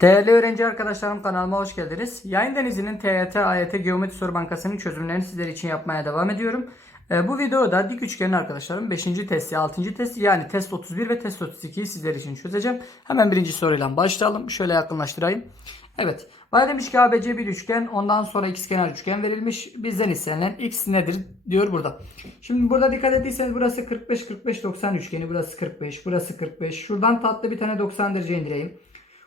Değerli öğrenci arkadaşlarım kanalıma hoş geldiniz. Yayın Denizi'nin TYT, AYT Geometri Soru Bankası'nın çözümlerini sizler için yapmaya devam ediyorum. Ee, bu videoda dik üçgenin arkadaşlarım 5. testi, 6. testi yani test 31 ve test 32'yi sizler için çözeceğim. Hemen birinci soruyla başlayalım. Şöyle yakınlaştırayım. Evet. Bana demiş ki ABC bir üçgen ondan sonra ikizkenar üçgen verilmiş. Bizden istenilen x nedir diyor burada. Şimdi burada dikkat ettiyseniz burası 45 45 90 üçgeni. Burası 45, burası 45. Şuradan tatlı bir tane 90 derece indireyim.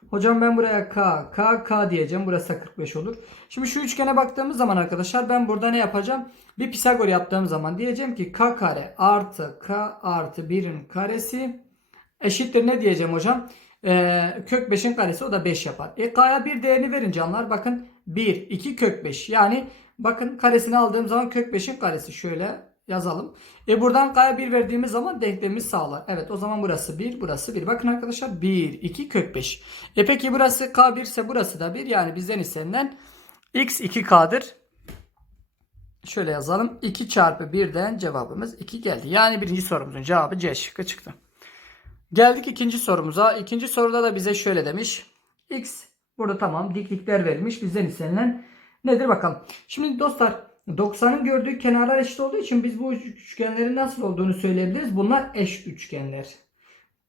Hocam ben buraya K, K, K diyeceğim. Burası da 45 olur. Şimdi şu üçgene baktığımız zaman arkadaşlar ben burada ne yapacağım? Bir Pisagor yaptığım zaman diyeceğim ki K kare artı K artı 1'in karesi eşittir ne diyeceğim hocam? Ee, kök 5'in karesi o da 5 yapar. E K'ya bir değerini verin canlar. Bakın 1, 2 kök 5. Yani bakın karesini aldığım zaman kök 5'in karesi şöyle yazalım. E buradan K'ya 1 verdiğimiz zaman denklemimiz sağlar. Evet o zaman burası 1, burası 1. Bakın arkadaşlar 1, 2 kök 5. E peki burası K1 ise burası da 1. Yani bizden istenilen x 2K'dır. Şöyle yazalım. 2 çarpı 1'den cevabımız 2 geldi. Yani birinci sorumuzun cevabı C şıkkı çıktı. Geldik ikinci sorumuza. İkinci soruda da bize şöyle demiş. X burada tamam diklikler verilmiş. Bizden istenilen nedir bakalım. Şimdi dostlar 90'ın gördüğü kenarlar eşit olduğu için biz bu üçgenlerin nasıl olduğunu söyleyebiliriz. Bunlar eş üçgenler.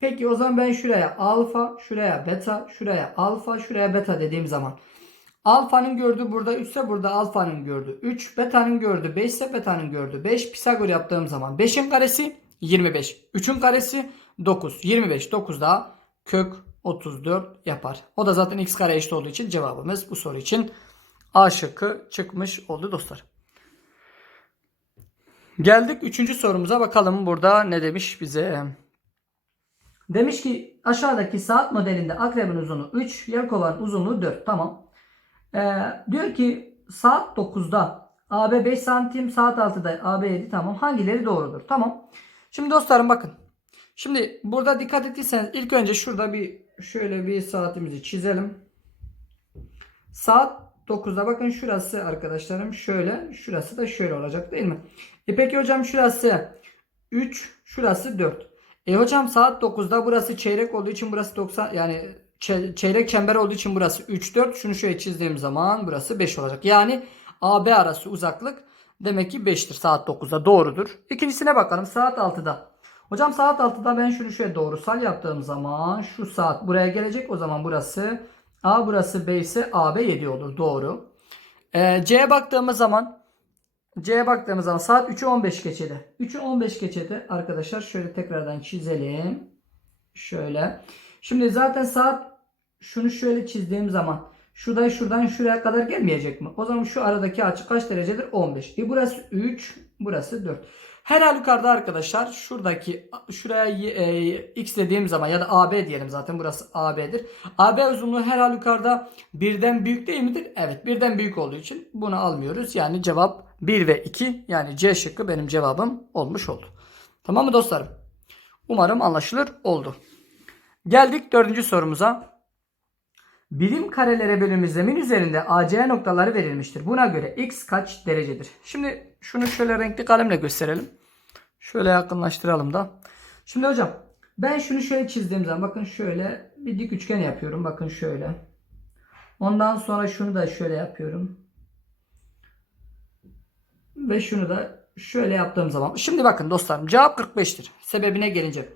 Peki o zaman ben şuraya alfa, şuraya beta, şuraya alfa, şuraya beta dediğim zaman alfanın gördüğü burada 3 ise burada alfanın gördüğü 3, beta'nın gördüğü 5 ise beta'nın gördüğü 5. Pisagor yaptığım zaman 5'in karesi 25, 3'ün karesi 9, 25, 9 daha kök 34 yapar. O da zaten x kare eşit olduğu için cevabımız bu soru için A şıkkı çıkmış oldu dostlar. Geldik üçüncü sorumuza bakalım burada ne demiş bize. Demiş ki aşağıdaki saat modelinde akrebin uzunluğu 3, yelkovan uzunluğu 4. Tamam. Ee, diyor ki saat 9'da AB 5 santim, saat 6'da AB 7 tamam. Hangileri doğrudur? Tamam. Şimdi dostlarım bakın. Şimdi burada dikkat ettiyseniz ilk önce şurada bir şöyle bir saatimizi çizelim. Saat 9'da bakın şurası arkadaşlarım şöyle. Şurası da şöyle olacak değil mi? E peki hocam şurası 3. Şurası 4. E hocam saat 9'da burası çeyrek olduğu için burası 90 yani çeyrek çember olduğu için burası 3 4. Şunu şöyle çizdiğim zaman burası 5 olacak. Yani AB arası uzaklık demek ki 5'tir saat 9'da doğrudur. İkincisine bakalım saat 6'da. Hocam saat 6'da ben şunu şöyle doğrusal yaptığım zaman şu saat buraya gelecek. O zaman burası A burası B ise AB 7 olur. Doğru. Ee, C'ye baktığımız zaman C'ye baktığımız zaman saat 3'ü 15 geçede. 3'ü 15 geçede arkadaşlar şöyle tekrardan çizelim. Şöyle. Şimdi zaten saat şunu şöyle çizdiğim zaman şurada şuradan şuraya kadar gelmeyecek mi? O zaman şu aradaki açı kaç derecedir? 15. E burası 3, burası 4. Her halükarda arkadaşlar şuradaki şuraya e, x dediğim zaman ya da AB diyelim zaten burası AB'dir. AB uzunluğu her halükarda birden büyük değil midir? Evet birden büyük olduğu için bunu almıyoruz. Yani cevap 1 ve 2 yani C şıkkı benim cevabım olmuş oldu. Tamam mı dostlarım? Umarım anlaşılır oldu. Geldik dördüncü sorumuza. Birim karelere bölünmüş zemin üzerinde AC noktaları verilmiştir. Buna göre x kaç derecedir? Şimdi şunu şöyle renkli kalemle gösterelim. Şöyle yakınlaştıralım da. Şimdi hocam ben şunu şöyle çizdiğim zaman bakın şöyle bir dik üçgen yapıyorum. Bakın şöyle. Ondan sonra şunu da şöyle yapıyorum. Ve şunu da şöyle yaptığım zaman. Şimdi bakın dostlarım cevap 45'tir. Sebebine gelince.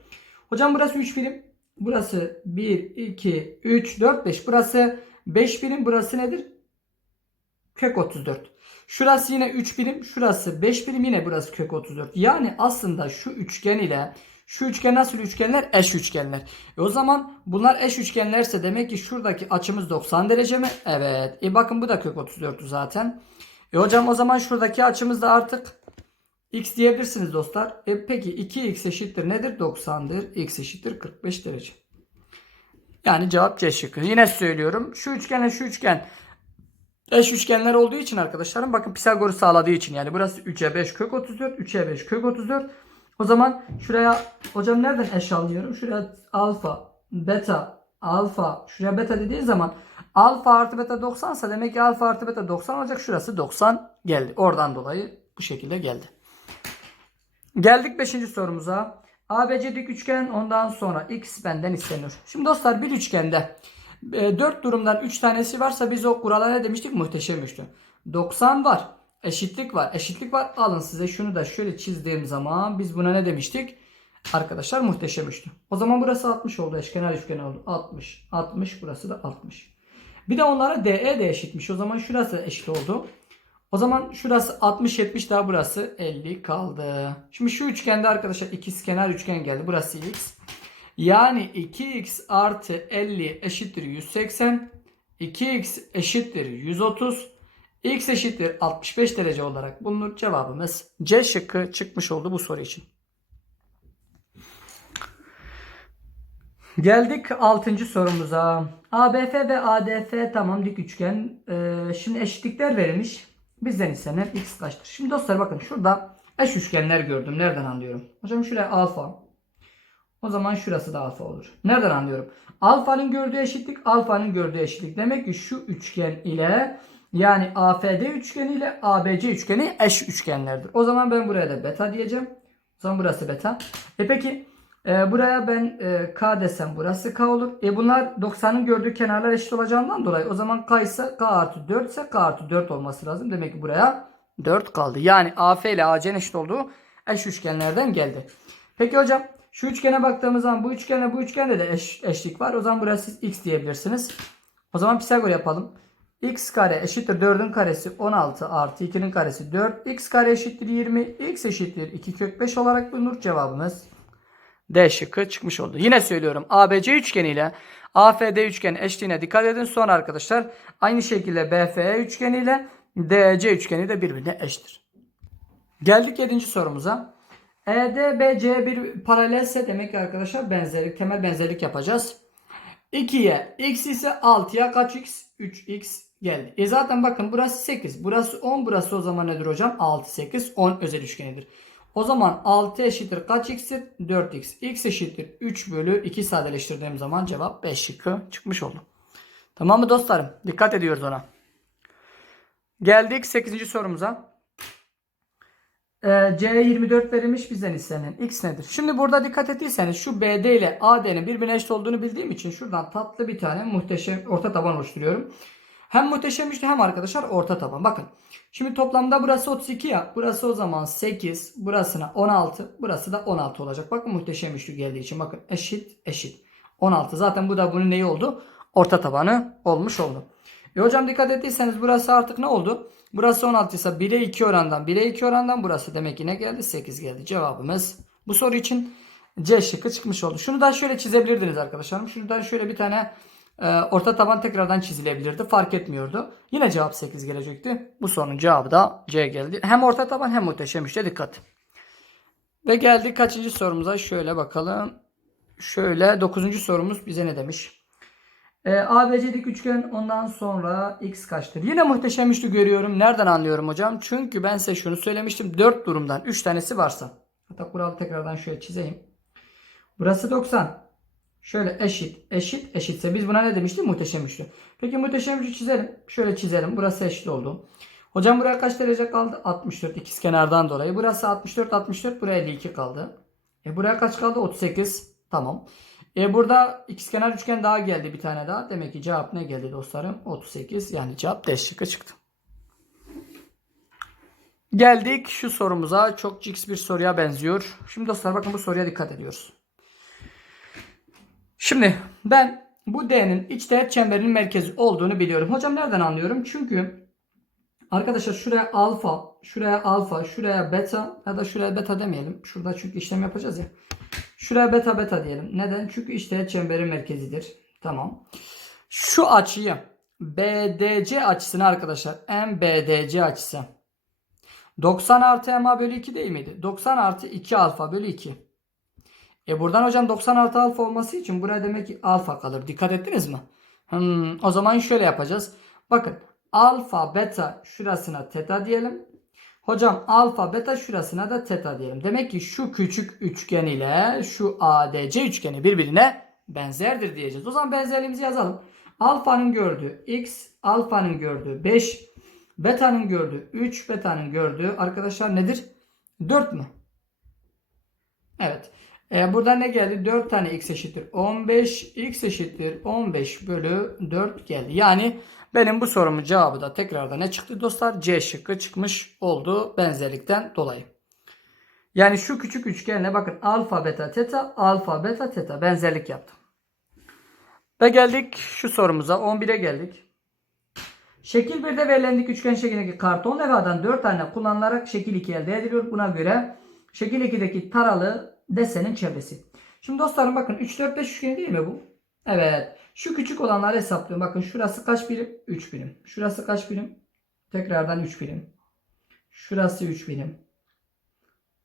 Hocam burası 3 birim. Burası 1, 2, 3, 4, 5. Burası 5 birim. Burası nedir? Kök 34. Şurası yine 3 birim. Şurası 5 birim. Yine burası kök 34. Yani aslında şu üçgen ile şu üçgen nasıl üçgenler? Eş üçgenler. E o zaman bunlar eş üçgenlerse demek ki şuradaki açımız 90 derece mi? Evet. E bakın bu da kök 34'tü zaten. E hocam o zaman şuradaki açımız da artık x diyebilirsiniz dostlar. E peki 2x eşittir nedir? 90'dır. x eşittir 45 derece. Yani cevap C şıkkı. Yine söylüyorum. Şu üçgenle şu üçgen eş üçgenler olduğu için arkadaşlarım bakın Pisagor'u sağladığı için yani burası 3'e 5 kök 34, 3'e 5 kök 34. O zaman şuraya hocam nereden eş alıyorum? Şuraya alfa, beta, alfa, şuraya beta dediğin zaman alfa artı beta 90 ise demek ki alfa artı beta 90 olacak. Şurası 90 geldi. Oradan dolayı bu şekilde geldi. Geldik 5. sorumuza. ABC dik üçgen ondan sonra x benden isteniyor. Şimdi dostlar bir üçgende 4 durumdan 3 tanesi varsa biz o kurala ne demiştik? Muhteşem üçlü. 90 var. Eşitlik var. Eşitlik var. Alın size şunu da şöyle çizdiğim zaman biz buna ne demiştik? Arkadaşlar muhteşem üçlü. O zaman burası 60 oldu. Eşkenar üçgen oldu. 60. 60 burası da 60. Bir de onlara DE de eşitmiş. O zaman şurası eşit oldu. O zaman şurası 60 70 daha burası 50 kaldı. Şimdi şu üçgende arkadaşlar ikizkenar üçgen geldi. Burası x. Yani 2x artı 50 eşittir 180. 2x eşittir 130. x eşittir 65 derece olarak bulunur. Cevabımız C şıkkı çıkmış oldu bu soru için. Geldik 6. sorumuza. ABF ve ADF tamam dik üçgen. Ee, şimdi eşitlikler verilmiş. Bizden istenen x kaçtır? Şimdi dostlar bakın şurada eş üçgenler gördüm. Nereden anlıyorum? Hocam şuraya alfa. O zaman şurası da alfa olur. Nereden anlıyorum? Alfanın gördüğü eşitlik alfanın gördüğü eşitlik. Demek ki şu üçgen ile yani AFD üçgeni ile ABC üçgeni eş üçgenlerdir. O zaman ben buraya da beta diyeceğim. O zaman burası beta. E peki e, buraya ben e, K desem burası K olur. E bunlar 90'ın gördüğü kenarlar eşit olacağından dolayı o zaman K ise K artı 4 ise K artı 4 olması lazım. Demek ki buraya 4 kaldı. Yani AF ile AC'nin eşit olduğu eş üçgenlerden geldi. Peki hocam şu üçgene baktığımız zaman bu üçgenle bu üçgende de eş, eşlik var. O zaman buraya siz x diyebilirsiniz. O zaman Pisagor yapalım. x kare eşittir 4'ün karesi 16 artı 2'nin karesi 4. x kare eşittir 20. x eşittir 2 kök 5 olarak bulunur. Cevabımız D şıkkı çıkmış oldu. Yine söylüyorum. ABC üçgeni ile AFD üçgeni eşliğine dikkat edin. Sonra arkadaşlar aynı şekilde BFE üçgeni ile DC üçgeni de birbirine eşittir. Geldik 7. sorumuza. EDBC bir paralelse demek ki arkadaşlar benzerlik, temel benzerlik yapacağız. 2'ye x ise 6'ya kaç x? 3x geldi. E zaten bakın burası 8. Burası 10. Burası o zaman nedir hocam? 6, 8, 10 özel üçgenidir. O zaman 6 eşittir kaç x'tir? 4x. x eşittir 3 bölü 2 sadeleştirdiğim zaman cevap 5 şıkkı çıkmış oldu. Tamam mı dostlarım? Dikkat ediyoruz ona. Geldik 8. sorumuza. Ee, C24 verilmiş bizden istenen x nedir? Şimdi burada dikkat ettiyseniz şu BD ile AD'nin birbirine eşit olduğunu bildiğim için şuradan tatlı bir tane muhteşem orta taban oluşturuyorum. Hem muhteşem üçlü hem arkadaşlar orta taban. Bakın. Şimdi toplamda burası 32 ya. Burası o zaman 8. Burasına 16. Burası da 16 olacak. Bakın muhteşem üçlü geldiği için. Bakın eşit eşit. 16. Zaten bu da bunun neyi oldu? Orta tabanı olmuş oldu. E hocam dikkat ettiyseniz burası artık ne oldu? Burası 16 ise 1'e 2 orandan 1'e 2 orandan burası demek ki ne geldi? 8 geldi. Cevabımız bu soru için C şıkkı çıkmış oldu. Şunu da şöyle çizebilirdiniz arkadaşlarım. Şuradan şöyle bir tane orta taban tekrardan çizilebilirdi. Fark etmiyordu. Yine cevap 8 gelecekti. Bu sorunun cevabı da C geldi. Hem orta taban hem muhteşem üçte dikkat. Ve geldik kaçıncı sorumuza şöyle bakalım. Şöyle 9. sorumuz bize ne demiş? E, ABC dik üçgen ondan sonra x kaçtır? Yine muhteşem üçlü görüyorum. Nereden anlıyorum hocam? Çünkü ben size şunu söylemiştim. 4 durumdan 3 tanesi varsa. Hatta kuralı tekrardan şöyle çizeyim. Burası 90. Şöyle eşit, eşit, eşitse biz buna ne demiştik? Muhteşem üçlü. Peki muhteşem üçlü çizelim. Şöyle çizelim. Burası eşit oldu. Hocam buraya kaç derece kaldı? 64 ikiz kenardan dolayı. Burası 64, 64. Buraya 52 kaldı. E buraya kaç kaldı? 38. Tamam. E burada ikizkenar üçgen daha geldi bir tane daha. Demek ki cevap ne geldi dostlarım? 38. Yani cevap D şıkkı çıktı. Geldik şu sorumuza. Çok cix bir soruya benziyor. Şimdi dostlar bakın bu soruya dikkat ediyoruz. Şimdi ben bu D'nin iç teğet çemberinin merkezi olduğunu biliyorum. Hocam nereden anlıyorum? Çünkü arkadaşlar şuraya alfa, şuraya alfa, şuraya beta ya da şuraya beta demeyelim. Şurada çünkü işlem yapacağız ya. Şuraya beta beta diyelim. Neden? Çünkü işte çemberin merkezidir. Tamam. Şu açıyı BDC açısını arkadaşlar MBDC açısı 90 artı MA bölü 2 değil miydi? 90 artı 2 alfa bölü 2. E buradan hocam 90 artı alfa olması için buraya demek ki alfa kalır. Dikkat ettiniz mi? Hmm, o zaman şöyle yapacağız. Bakın alfa beta şurasına teta diyelim. Hocam alfa beta şurasına da teta diyelim. Demek ki şu küçük üçgen ile şu ADC üçgeni birbirine benzerdir diyeceğiz. O zaman benzerliğimizi yazalım. Alfanın gördüğü x, alfanın gördüğü 5, beta'nın gördüğü 3, beta'nın gördüğü arkadaşlar nedir? 4 mü? Evet. E, burada ne geldi? 4 tane x eşittir 15. x eşittir 15 bölü 4 geldi. Yani benim bu sorumun cevabı da tekrardan ne çıktı dostlar? C şıkkı çıkmış oldu benzerlikten dolayı. Yani şu küçük üçgenle bakın alfa beta teta alfa beta teta benzerlik yaptım. Ve geldik şu sorumuza 11'e geldik. Şekil 1'de verilen dik üçgen şeklindeki karton levhadan 4 tane kullanılarak şekil 2 elde ediliyor. Buna göre şekil 2'deki taralı desenin çevresi. Şimdi dostlarım bakın 3 4 5 üçgeni değil mi bu? Evet. Şu küçük olanları hesaplıyorum. Bakın şurası kaç birim? 3 birim. Şurası kaç birim? Tekrardan 3 birim. Şurası 3 birim.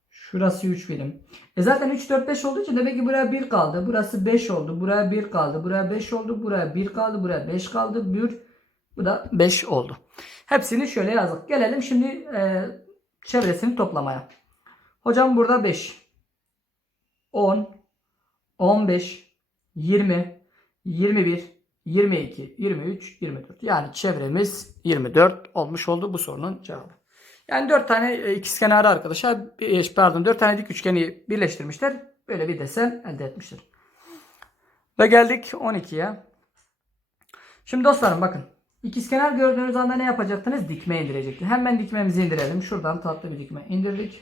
Şurası 3 birim. E zaten 3 4 5 olduğu için demek ki buraya 1 kaldı. Burası 5 oldu. Buraya 1 kaldı. Buraya 5 oldu. Buraya 1 kaldı. Buraya 5 kaldı. 1 bu da 5 oldu. Hepsini şöyle yazdık. Gelelim şimdi e, çevresini toplamaya. Hocam burada 5, 10, 15, 20, 21, 22, 23, 24. Yani çevremiz 24 olmuş oldu bu sorunun cevabı. Yani 4 tane e, ikizkenarı arkadaşlar, bir- pardon 4 tane dik üçgeni birleştirmişler. Böyle bir desen elde etmişler. Ve geldik 12'ye. Şimdi dostlarım bakın. İkizkenar gördüğünüz anda ne yapacaktınız? Dikme indirecektin. Hemen dikmemizi indirelim. Şuradan tatlı bir dikme indirdik.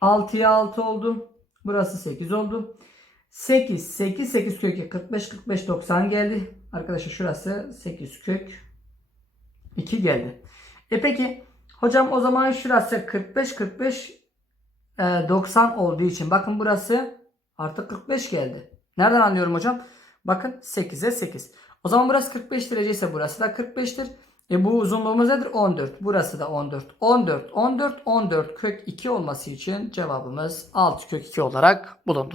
6'ya 6 oldu. Burası 8 oldu. 8, 8, 8 kök 45, 45, 90 geldi. Arkadaşlar şurası 8 kök 2 geldi. E peki hocam o zaman şurası 45, 45, e, 90 olduğu için bakın burası artık 45 geldi. Nereden anlıyorum hocam? Bakın 8'e 8. O zaman burası 45 derece ise burası da 45'tir. E bu uzunluğumuz nedir? 14. Burası da 14. 14, 14, 14 kök 2 olması için cevabımız 6 kök 2 olarak bulundu.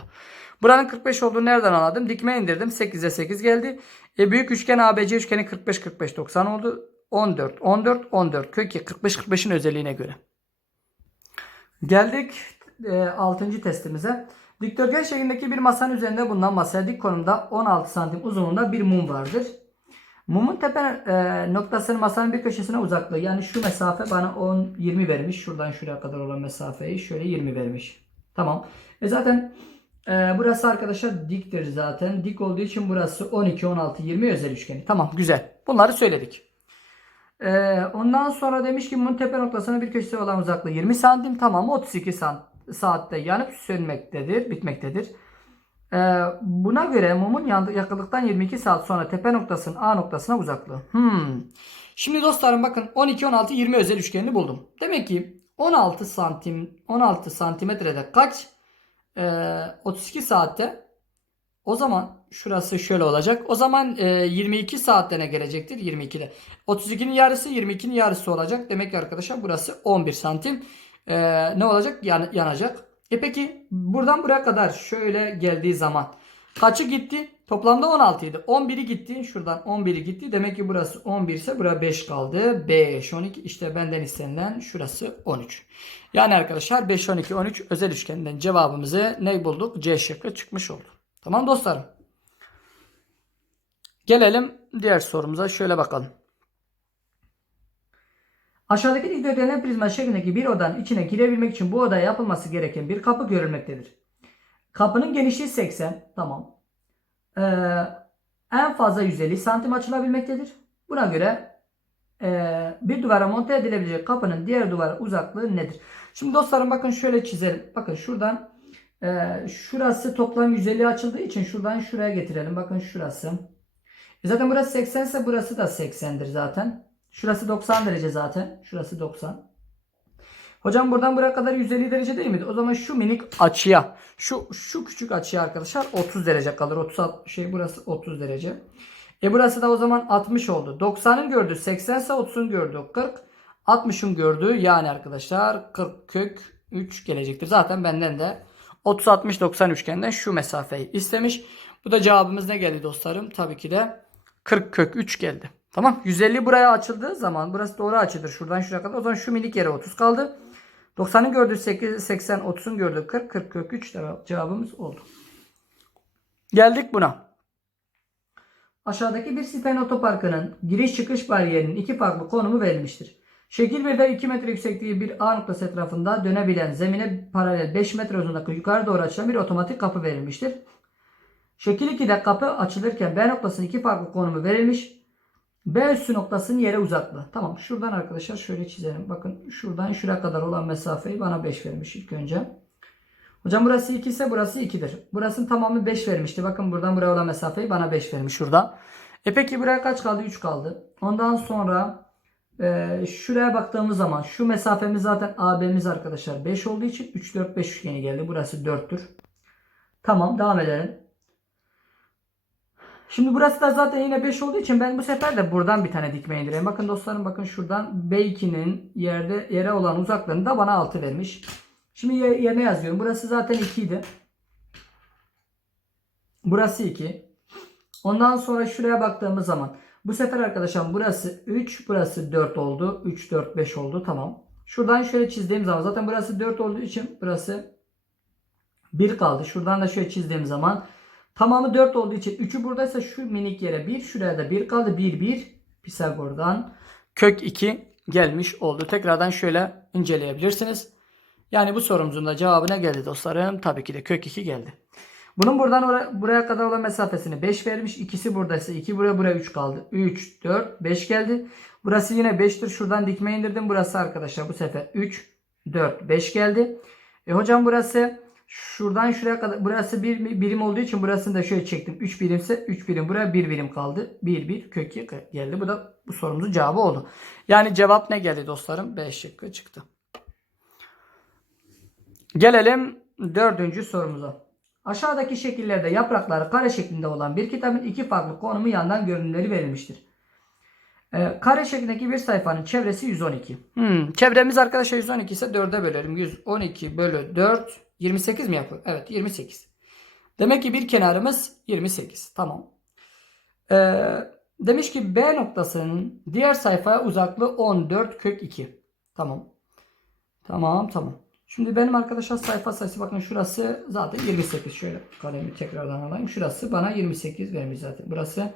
Buranın 45 olduğunu nereden anladım? Dikme indirdim. 8'e 8 geldi. E büyük üçgen ABC üçgeni 45, 45, 90 oldu. 14, 14, 14 kök 2. 45, 45'in özelliğine göre. Geldik 6. testimize. Dikdörtgen şeklindeki bir masanın üzerinde bulunan masaya dik konumda 16 santim uzunluğunda bir mum vardır. Mumun tepe e, noktasının masanın bir köşesine uzaklığı yani şu mesafe bana 10-20 vermiş. Şuradan şuraya kadar olan mesafeyi şöyle 20 vermiş. Tamam. E zaten e, burası arkadaşlar diktir zaten. Dik olduğu için burası 12, 16, 20 özel üçgeni. Tamam güzel. Bunları söyledik. E, ondan sonra demiş ki mumun tepe noktasına bir köşesi olan uzaklığı 20 santim. Tamam 32 sant saatte yanıp sönmektedir, bitmektedir. Ee, buna göre mumun yakıldıktan 22 saat sonra tepe noktasının A noktasına uzaklığı. Hmm. Şimdi dostlarım bakın 12, 16, 20 özel üçgenini buldum. Demek ki 16 santim 16 santimetrede kaç? Ee, 32 saatte o zaman şurası şöyle olacak. O zaman e, 22 saatte ne gelecektir? 22'de. 32'nin yarısı 22'nin yarısı olacak. Demek ki arkadaşlar burası 11 santim. Ee, ne olacak? Yan, yanacak. E peki buradan buraya kadar şöyle geldiği zaman kaçı gitti? Toplamda 16 idi. 11'i gitti. Şuradan 11'i gitti. Demek ki burası 11 ise buraya 5 kaldı. 5, 12. İşte benden istenilen şurası 13. Yani arkadaşlar 5, 12, 13 özel üçgenden cevabımızı ne bulduk? C şıkkı çıkmış oldu. Tamam dostlarım. Gelelim diğer sorumuza. Şöyle bakalım. Aşağıdaki dikdörtgen prizma şeklindeki bir odanın içine girebilmek için bu odaya yapılması gereken bir kapı görülmektedir. Kapının genişliği 80. Tamam. Ee, en fazla 150 santim açılabilmektedir. Buna göre e, bir duvara monte edilebilecek kapının diğer duvara uzaklığı nedir? Şimdi dostlarım bakın şöyle çizelim. Bakın şuradan e, şurası toplam 150 açıldığı için şuradan şuraya getirelim. Bakın şurası. E zaten burası 80 ise burası da 80'dir zaten. Şurası 90 derece zaten. Şurası 90. Hocam buradan buraya kadar 150 derece değil miydi? O zaman şu minik açıya, şu şu küçük açıya arkadaşlar 30 derece kalır. 30 şey burası 30 derece. E burası da o zaman 60 oldu. 90'ın gördüğü 80 ise 30'un gördüğü 40. 60'ın gördüğü yani arkadaşlar 40 kök 3 gelecektir. Zaten benden de 30 60 90 üçgenden şu mesafeyi istemiş. Bu da cevabımız ne geldi dostlarım? Tabii ki de 40 kök 3 geldi. Tamam. 150 buraya açıldığı zaman burası doğru açıdır. Şuradan şuraya kadar. O zaman şu minik yere 30 kaldı. 90'ın gördüğü 8, 80, 30'un gördüğü 40, 40 kök 3 cevabımız oldu. Geldik buna. Aşağıdaki bir sitenin otoparkının giriş çıkış bariyerinin iki farklı konumu verilmiştir. Şekil 1'de 2 metre yüksekliği bir A noktası etrafında dönebilen zemine paralel 5 metre uzunluğundaki yukarı doğru açılan bir otomatik kapı verilmiştir. Şekil 2'de kapı açılırken B noktasının iki farklı konumu verilmiş. B üssü noktasının yere uzaklığı. Tamam şuradan arkadaşlar şöyle çizelim. Bakın şuradan şuraya kadar olan mesafeyi bana 5 vermiş ilk önce. Hocam burası 2 ise burası 2'dir. Burasının tamamı 5 vermişti. Bakın buradan buraya olan mesafeyi bana 5 vermiş şurada. E peki buraya kaç kaldı? 3 kaldı. Ondan sonra e, şuraya baktığımız zaman şu mesafemiz zaten AB'miz arkadaşlar 5 olduğu için 3 4 5 üçgeni geldi. Burası 4'tür. Tamam devam edelim. Şimdi burası da zaten yine 5 olduğu için ben bu sefer de buradan bir tane dikme indireyim. Bakın dostlarım bakın şuradan B2'nin yerde yere olan uzaklığını da bana 6 vermiş. Şimdi ye- yerine yazıyorum. Burası zaten 2 idi. Burası 2. Ondan sonra şuraya baktığımız zaman bu sefer arkadaşlar burası 3, burası 4 oldu. 3, 4, 5 oldu. Tamam. Şuradan şöyle çizdiğim zaman zaten burası 4 olduğu için burası 1 kaldı. Şuradan da şöyle çizdiğim zaman tamamı 4 olduğu için 3'ü buradaysa şu minik yere 1, şuraya da 1 kaldı. 1, 1 Pisagor'dan kök 2 gelmiş oldu. Tekrardan şöyle inceleyebilirsiniz. Yani bu sorumuzun da cevabı ne geldi dostlarım? Tabii ki de kök 2 geldi. Bunun buradan oraya, buraya kadar olan mesafesini 5 vermiş. İkisi buradaysa 2 buraya buraya 3 kaldı. 3, 4, 5 geldi. Burası yine 5'tir. Şuradan dikme indirdim. Burası arkadaşlar bu sefer 3, 4, 5 geldi. E hocam burası şuradan şuraya kadar burası bir birim olduğu için burasını da şöyle çektim. 3 birimse 3 birim buraya 1 birim kaldı. 1 1 kök 2 geldi. Bu da bu sorumuzun cevabı oldu. Yani cevap ne geldi dostlarım? B şıkkı çıktı. Gelelim dördüncü sorumuza. Aşağıdaki şekillerde yaprakları kare şeklinde olan bir kitabın iki farklı konumu yandan görünümleri verilmiştir. Ee, kare şeklindeki bir sayfanın çevresi 112. Hmm, çevremiz arkadaşlar 112 ise 4'e bölelim. 112 bölü 4 28 mi yapıyor? Evet 28. Demek ki bir kenarımız 28. Tamam. Ee, demiş ki B noktasının diğer sayfaya uzaklığı 14 kök 2. Tamam. Tamam tamam. Şimdi benim arkadaşlar sayfa sayısı bakın şurası zaten 28. Şöyle kalemi tekrardan alayım. Şurası bana 28 vermiş zaten. Burası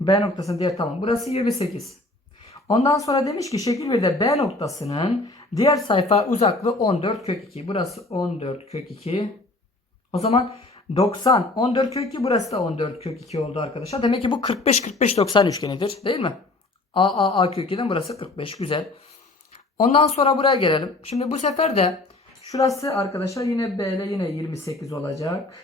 B noktasının diğer tamam. Burası 28. Ondan sonra demiş ki şekil 1'de B noktasının diğer sayfa uzaklığı 14 kök 2. Burası 14 kök 2. O zaman 90 14 kök 2 burası da 14 kök 2 oldu arkadaşlar. Demek ki bu 45 45 90 üçgenidir değil mi? A A A kök 2'den burası 45 güzel. Ondan sonra buraya gelelim. Şimdi bu sefer de şurası arkadaşlar yine B ile yine 28 olacak.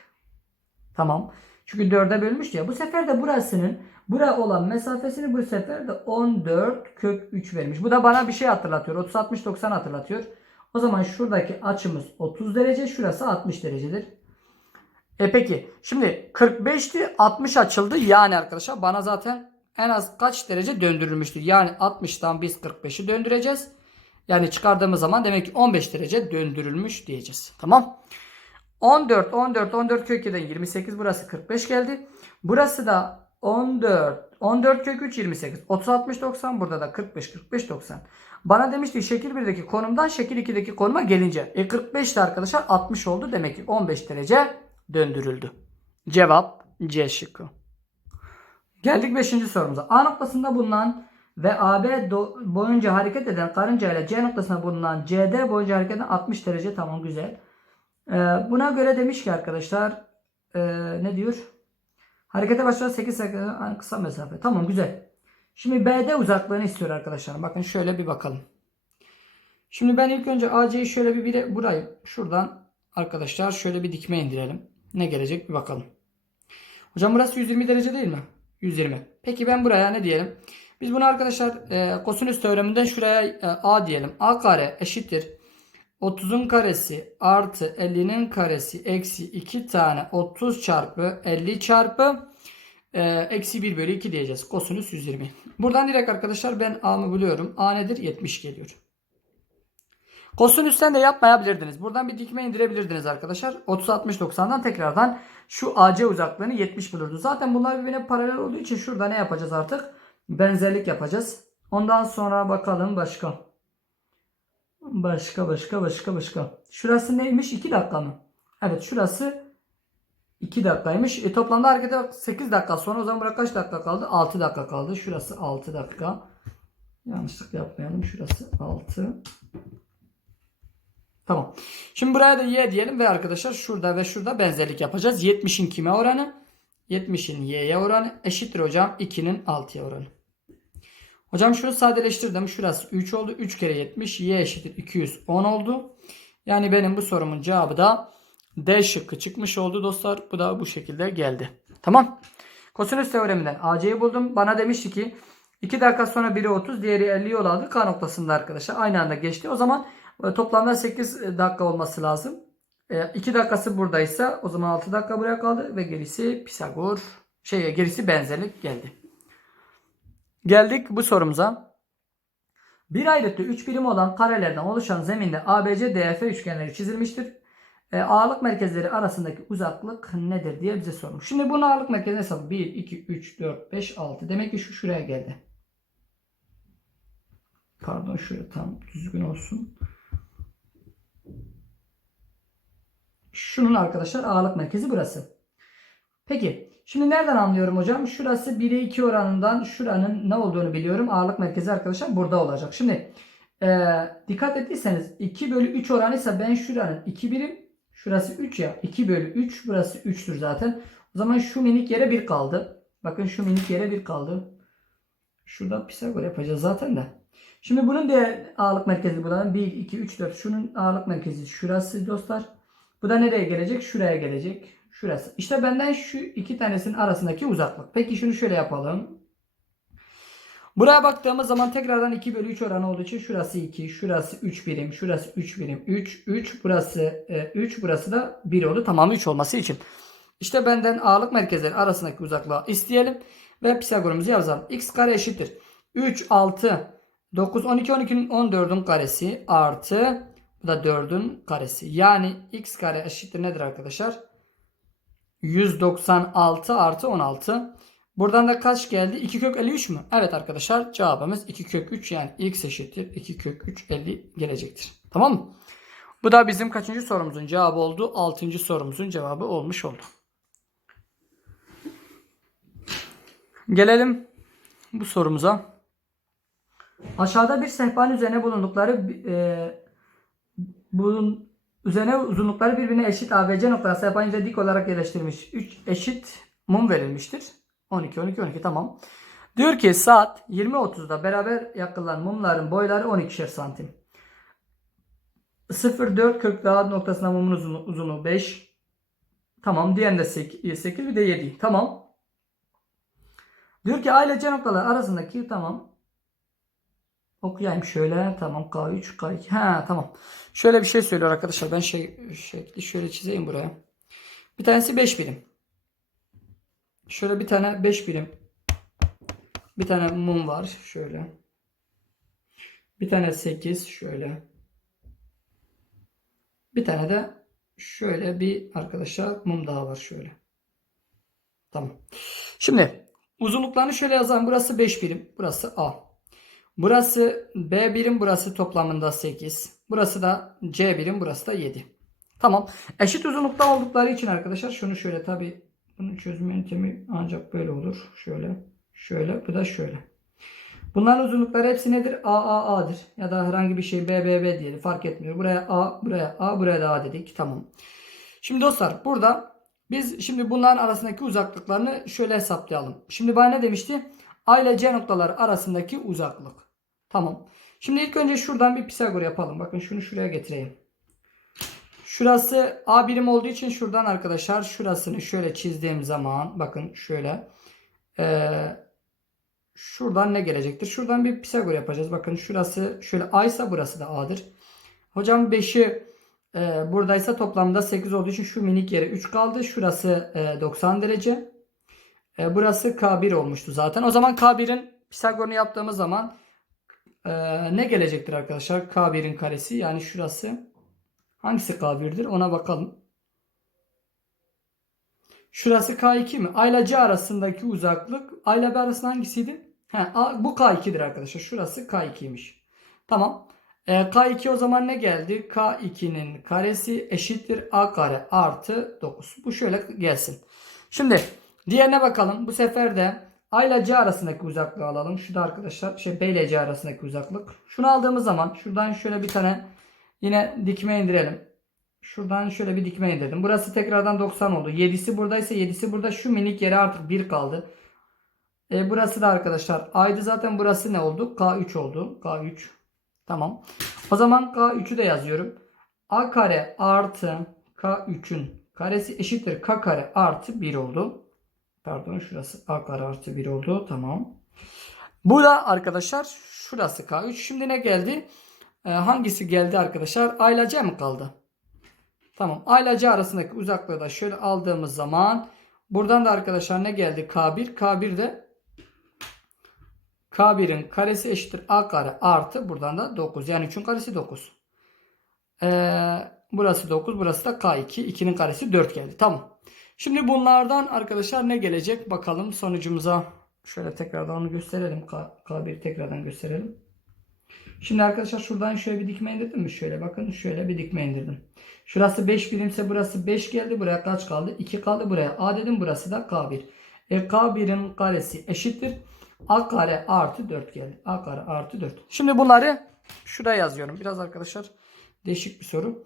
Tamam. Çünkü 4'e bölmüş ya. Bu sefer de burasının buraya olan mesafesini bu sefer de 14 kök 3 vermiş. Bu da bana bir şey hatırlatıyor. 30 60 90 hatırlatıyor. O zaman şuradaki açımız 30 derece, şurası 60 derecedir. E peki şimdi 45'ti 60 açıldı. Yani arkadaşlar bana zaten en az kaç derece döndürülmüştür? Yani 60'tan biz 45'i döndüreceğiz. Yani çıkardığımız zaman demek ki 15 derece döndürülmüş diyeceğiz. Tamam. 14, 14, 14 kök 2'den 28 burası 45 geldi. Burası da 14, 14 kök 3 28. 30, 60, 90 burada da 45, 45, 90. Bana demişti şekil 1'deki konumdan şekil 2'deki konuma gelince. E 45 de arkadaşlar 60 oldu. Demek ki 15 derece döndürüldü. Cevap C şıkkı. Geldik 5. sorumuza. A noktasında bulunan ve AB boyunca hareket eden karınca ile C noktasına bulunan CD boyunca hareket eden 60 derece tamam güzel. Ee, buna göre demiş ki arkadaşlar ee, ne diyor? Harekete başlayan 8 dakika kısa mesafe. Tamam güzel. Şimdi BD uzaklığını istiyor arkadaşlar. Bakın şöyle bir bakalım. Şimdi ben ilk önce AC'yi şöyle bir bire, burayı şuradan arkadaşlar şöyle bir dikme indirelim. Ne gelecek bir bakalım. Hocam burası 120 derece değil mi? 120. Peki ben buraya ne diyelim? Biz bunu arkadaşlar e, kosinüs teoreminden şuraya e, A diyelim. A kare eşittir. 30'un karesi artı 50'nin karesi eksi 2 tane 30 çarpı 50 çarpı e, eksi 1 bölü 2 diyeceğiz. Kosinüs 120. Buradan direkt arkadaşlar ben A'mı buluyorum. A nedir? 70 geliyor. Kosinüsten de yapmayabilirdiniz. Buradan bir dikme indirebilirdiniz arkadaşlar. 30 60 90'dan tekrardan şu AC uzaklığını 70 bulurdu. Zaten bunlar birbirine paralel olduğu için şurada ne yapacağız artık? Benzerlik yapacağız. Ondan sonra bakalım başka. Başka başka başka başka. Şurası neymiş? 2 dakika mı? Evet şurası 2 dakikaymış. E, toplamda bak 8 dakika sonra o zaman burada kaç dakika kaldı? 6 dakika kaldı. Şurası 6 dakika. Yanlışlık yapmayalım. Şurası 6. Tamam. Şimdi buraya da y diyelim ve arkadaşlar şurada ve şurada benzerlik yapacağız. 70'in kime oranı? 70'in y'ye oranı eşittir hocam 2'nin 6'ya oranı. Hocam şunu sadeleştirdim. Şurası 3 oldu. 3 kere 70 y eşittir 210 oldu. Yani benim bu sorumun cevabı da D şıkkı çıkmış oldu dostlar. Bu da bu şekilde geldi. Tamam. Kosinüs teoreminden AC'yi buldum. Bana demişti ki 2 dakika sonra biri 30 diğeri 50 yol aldı. K noktasında arkadaşlar aynı anda geçti. O zaman e, toplamda 8 dakika olması lazım. 2 dakikası buradaysa o zaman 6 dakika buraya kaldı ve gerisi Pisagor şey gerisi benzerlik geldi. Geldik bu sorumuza. Bir ayrıtlı 3 birim olan karelerden oluşan zeminde ABC DF üçgenleri çizilmiştir. E, ağırlık merkezleri arasındaki uzaklık nedir diye bize sormuş. Şimdi bunun ağırlık merkezi hesabı 1, 2, 3, 4, 5, 6. Demek ki şu şuraya geldi. Pardon şöyle tam düzgün olsun. Şunun arkadaşlar ağırlık merkezi burası. Peki şimdi nereden anlıyorum hocam? Şurası 1'e 2 oranından şuranın ne olduğunu biliyorum. Ağırlık merkezi arkadaşlar burada olacak. Şimdi e, dikkat ettiyseniz 2 bölü 3 oranıysa ben şuranın 2 birim şurası 3 ya 2 bölü 3 burası 3'tür zaten. O zaman şu minik yere 1 kaldı. Bakın şu minik yere 1 kaldı. Şurada Pisagor yapacağız zaten de. Şimdi bunun da ağırlık merkezi buradan 1, 2, 3, 4. Şunun ağırlık merkezi şurası dostlar. Bu da nereye gelecek? Şuraya gelecek. Şurası. İşte benden şu iki tanesinin arasındaki uzaklık. Peki şunu şöyle yapalım. Buraya baktığımız zaman tekrardan 2 bölü 3 oranı olduğu için şurası 2, şurası 3 birim, şurası 3 birim, 3, 3, burası 3, burası da 1 oldu. Tamamı 3 olması için. İşte benden ağırlık merkezleri arasındaki uzaklığı isteyelim. Ve Pisagor'umuzu yazalım. x kare eşittir. 3, 6, 9, 12, 12'nin 14'ün karesi artı bu da 4'ün karesi. Yani x kare eşittir nedir arkadaşlar? 196 artı 16. Buradan da kaç geldi? 2 kök 53 mü? Evet arkadaşlar cevabımız 2 kök 3 yani x eşittir 2 kök 3 50 gelecektir. Tamam mı? Bu da bizim kaçıncı sorumuzun cevabı oldu? 6. sorumuzun cevabı olmuş oldu. Gelelim bu sorumuza. Aşağıda bir sehpanın üzerine bulundukları e, bulun, üzerine uzunlukları birbirine eşit ABC sehpanın üzerine dik olarak yerleştirilmiş 3 eşit mum verilmiştir. 12 12 12 tamam. Diyor ki saat 20.30'da beraber yakılan mumların boyları 12'şer santim. 0 40 daha noktasına mumun uzunluğu, uzunluğu 5. Tamam. Diğerinde 8, 8 bir de 7. Tamam. Diyor ki A ile C noktaları arasındaki tamam. Okuyayım şöyle. Tamam K3 K2. Ha tamam. Şöyle bir şey söylüyor arkadaşlar. Ben şey şekli şöyle çizeyim buraya. Bir tanesi 5 birim. Şöyle bir tane 5 birim. Bir tane mum var. Şöyle. Bir tane 8 şöyle. Bir tane de şöyle bir arkadaşlar mum daha var şöyle. Tamam. Şimdi uzunluklarını şöyle yazalım. Burası 5 birim. Burası A. Burası B birim. Burası toplamında 8. Burası da C birim. Burası da 7. Tamam. Eşit uzunlukta oldukları için arkadaşlar şunu şöyle tabi bunun çözüm yöntemi ancak böyle olur. Şöyle. Şöyle. Bu da şöyle. Bunların uzunlukları hepsi nedir? A, A, A'dır. Ya da herhangi bir şey B, B, B diyelim. Fark etmiyor. Buraya A, buraya A, buraya da A dedik. Tamam. Şimdi dostlar burada biz şimdi bunların arasındaki uzaklıklarını şöyle hesaplayalım. Şimdi bana ne demişti? A ile C noktaları arasındaki uzaklık. Tamam. Şimdi ilk önce şuradan bir Pisagor yapalım. Bakın şunu şuraya getireyim. Şurası A birim olduğu için şuradan arkadaşlar şurasını şöyle çizdiğim zaman bakın şöyle ee, şuradan ne gelecektir? Şuradan bir Pisagor yapacağız. Bakın şurası şöyle A ise burası da A'dır. Hocam 5'i e, buradaysa toplamda 8 olduğu için şu minik yere 3 kaldı. Şurası e, 90 derece. E, burası K1 olmuştu zaten. O zaman K1'in Pisagor'unu yaptığımız zaman e, ne gelecektir arkadaşlar? K1'in karesi yani şurası hangisi K1'dir ona bakalım. Şurası K2 mi? A ile C arasındaki uzaklık A ile B arasında hangisiydi? He, A, bu K2'dir arkadaşlar. Şurası K2'ymiş. Tamam. E, K2 o zaman ne geldi? K2'nin karesi eşittir A kare artı 9. Bu şöyle gelsin. Şimdi diğerine bakalım. Bu sefer de A ile C arasındaki uzaklığı alalım. Şu da arkadaşlar şey B ile C arasındaki uzaklık. Şunu aldığımız zaman şuradan şöyle bir tane yine dikme indirelim. Şuradan şöyle bir dikme indirdim. Burası tekrardan 90 oldu. 7'si buradaysa 7'si burada. Şu minik yere artık 1 kaldı. E, burası da arkadaşlar A'ydı zaten burası ne oldu? K3 oldu. K3. Tamam. O zaman K3'ü de yazıyorum. A kare artı K3'ün karesi eşittir K kare artı 1 oldu. Pardon şurası A kare artı 1 oldu. Tamam. Bu da arkadaşlar şurası K3. Şimdi ne geldi? Ee, hangisi geldi arkadaşlar? A ile C mi kaldı? Tamam. A ile C arasındaki uzaklığı da şöyle aldığımız zaman buradan da arkadaşlar ne geldi? K1. K1 de K1'in karesi eşittir A kare artı buradan da 9. Yani 3'ün karesi 9. Ee, burası 9. Burası da K2. 2'nin karesi 4 geldi. Tamam. Şimdi bunlardan arkadaşlar ne gelecek? Bakalım sonucumuza. Şöyle tekrardan onu gösterelim. K, K1'i tekrardan gösterelim. Şimdi arkadaşlar şuradan şöyle bir dikme indirdim mi? Şöyle bakın şöyle bir dikme indirdim. Şurası 5 birimse burası 5 geldi. Buraya kaç kaldı? 2 kaldı. Buraya A dedim. Burası da K1. E K1'in karesi eşittir. A kare artı 4 geldi. A kare artı 4. Şimdi bunları şuraya yazıyorum. Biraz arkadaşlar değişik bir soru.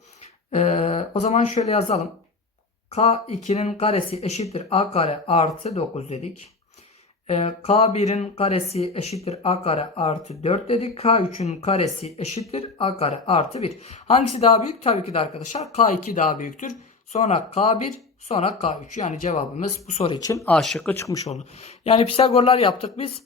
Ee, o zaman şöyle yazalım. K2'nin karesi eşittir A kare artı 9 dedik. Ee, K1'in karesi eşittir A kare artı 4 dedik. K3'ün karesi eşittir A kare artı 1. Hangisi daha büyük? Tabii ki de arkadaşlar K2 daha büyüktür. Sonra K1 sonra K3. Yani cevabımız bu soru için A şıkkı çıkmış oldu. Yani Pisagorlar yaptık biz.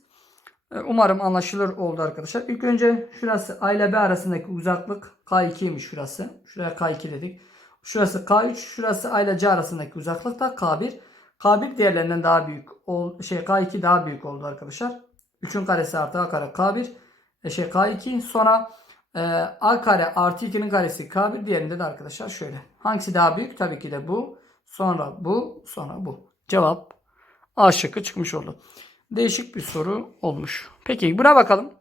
Ee, Umarım anlaşılır oldu arkadaşlar. İlk önce şurası A ile B arasındaki uzaklık K2'ymiş şurası. Şuraya K2 dedik. Şurası K3, şurası A ile C arasındaki uzaklık da K1. K1 diğerlerinden daha büyük. Şey K2 daha büyük oldu arkadaşlar. 3'ün karesi artı A kare K1. E şey K2. Sonra e, A kare artı 2'nin karesi K1. Diğerinde de arkadaşlar şöyle. Hangisi daha büyük? Tabii ki de bu. Sonra bu. Sonra bu. Cevap A şıkkı çıkmış oldu. Değişik bir soru olmuş. Peki buna bakalım.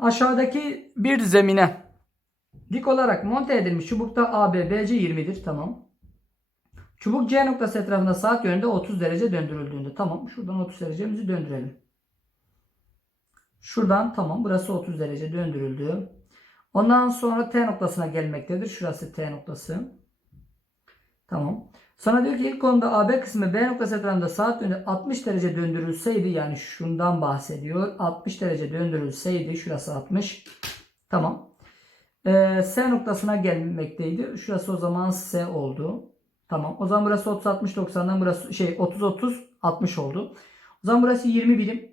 Aşağıdaki bir zemine dik olarak monte edilmiş çubukta AB BC 20'dir. Tamam. Çubuk C noktası etrafında saat yönünde 30 derece döndürüldüğünde. Tamam. Şuradan 30 derecemizi döndürelim. Şuradan tamam. Burası 30 derece döndürüldü. Ondan sonra T noktasına gelmektedir. Şurası T noktası. Tamam. Sonra diyor ki ilk konuda AB kısmı B noktası etrafında saat yönünde 60 derece döndürülseydi yani şundan bahsediyor. 60 derece döndürülseydi şurası 60. Tamam. Ee, S noktasına gelmekteydi. Şurası o zaman S oldu. Tamam. O zaman burası 30 60 90'dan burası şey 30 30 60 oldu. O zaman burası 20 birim.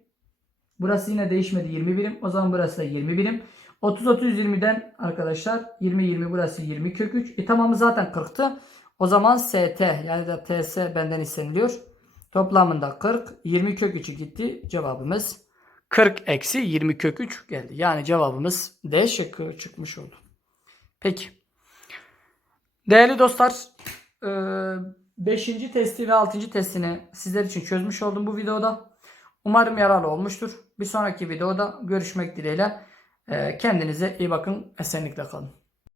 Burası yine değişmedi 20 birim. O zaman burası da 20 birim. 30 30 20'den arkadaşlar 20 20 burası 20 kök 3. E tamamı zaten 40'tı. O zaman ST yani da TS benden isteniliyor. Toplamında 40. 20 kök 3'ü gitti. Cevabımız 40 eksi 20 kök 3 geldi. Yani cevabımız D şıkkı çıkmış oldu. Peki. Değerli dostlar 5. testi ve 6. testini sizler için çözmüş oldum bu videoda. Umarım yararlı olmuştur. Bir sonraki videoda görüşmek dileğiyle. Ee, Kendinize iyi bakın. Esenlikle kalın.